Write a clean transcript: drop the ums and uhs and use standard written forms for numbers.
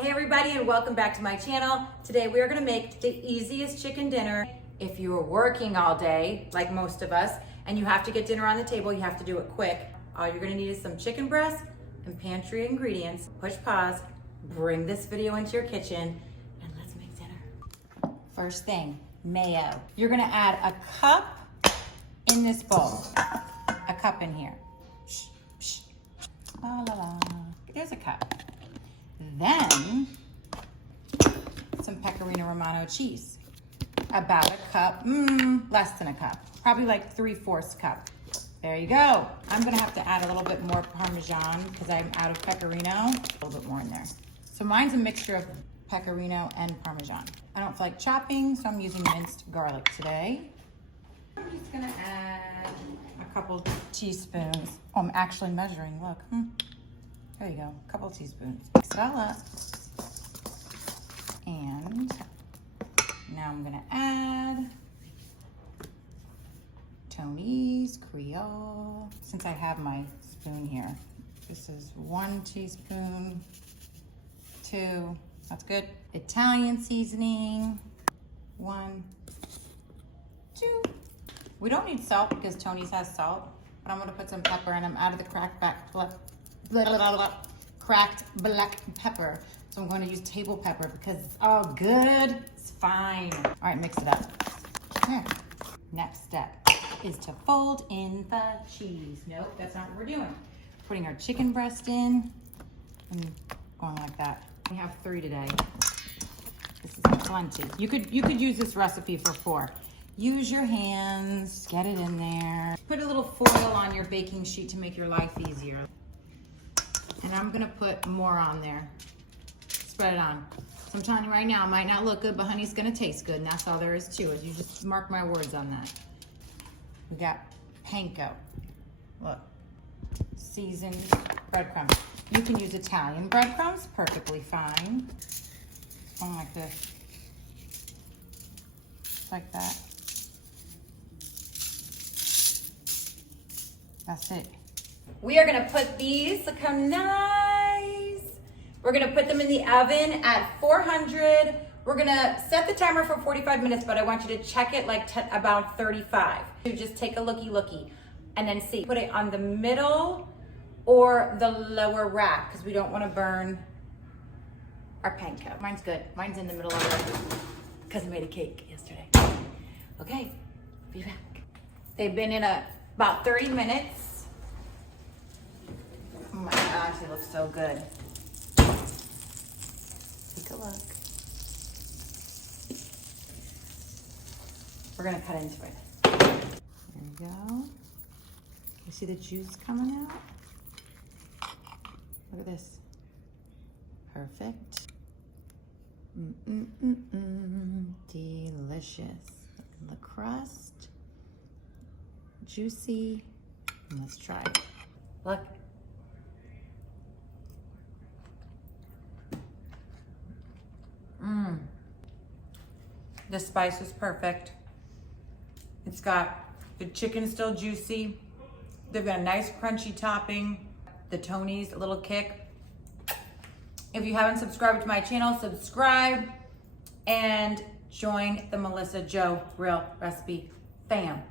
Hey everybody, and welcome back to my channel. Today we are gonna make the easiest chicken dinner. If you are working all day, like most of us, and you have to get dinner on the table, you have to do it quick. All you're gonna need is some chicken breast and pantry ingredients. Push pause, bring this video into your kitchen, and let's make dinner. First thing, mayo. You're gonna add a cup in this bowl. A cup in here. Shh, shh. La la la. There's a cup. Then, some Pecorino Romano cheese. About a cup, less than a cup. Probably like 3/4 cup. There you go. I'm gonna have to add a little bit more Parmesan because I'm out of Pecorino. A little bit more in there. So mine's a mixture of Pecorino and Parmesan. I don't feel like chopping, so I'm using minced garlic today. I'm just gonna add a couple teaspoons. Oh, I'm actually measuring, look. There you go, a couple teaspoons. Mix it all up. And now I'm gonna add Tony's Creole. Since I have my spoon here, this is 1 teaspoon, 2, that's good. Italian seasoning, 1, 2. We don't need salt because Tony's has salt, but I'm gonna put some pepper and I'm out of the cracked black pepper. So I'm going to use table pepper because it's all good. It's fine. All right, mix it up. Here. Next step is to fold in the cheese. Nope, that's not what we're doing. Putting our chicken breast in and going like that. We have 3 today. This is plenty. You could use this recipe for 4. Use your hands, get it in there. Put a little foil on your baking sheet to make your life easier. And I'm gonna put more on there. Spread it on. So I'm telling you right now, it might not look good, but honey, it's gonna taste good, and that's all there is to it. You just mark my words on that. We got panko. Look, seasoned breadcrumbs. You can use Italian breadcrumbs, perfectly fine. Going like this. Like that. That's it. We are gonna put these, look how nice. We're gonna put them in the oven at 400. We're gonna set the timer for 45 minutes, but I want you to check it like about 35. You just take a looky and then see. Put it on the middle or the lower rack because we don't wanna burn our panko. Mine's good, mine's in the middle of it because I made a cake yesterday. Okay, be back. They've been in about 30 minutes. Oh my gosh, they look so good. Take a look. We're gonna cut into it. There you go. You see the juice coming out? Look at this. Perfect. Delicious. Look at the crust. Juicy. Let's try it. Look. The spice is perfect. It's got the chicken still juicy. They've got a nice crunchy topping. The Tony's a little kick. If you haven't subscribed to my channel, subscribe and join the Melissa Jo Real Recipe fam.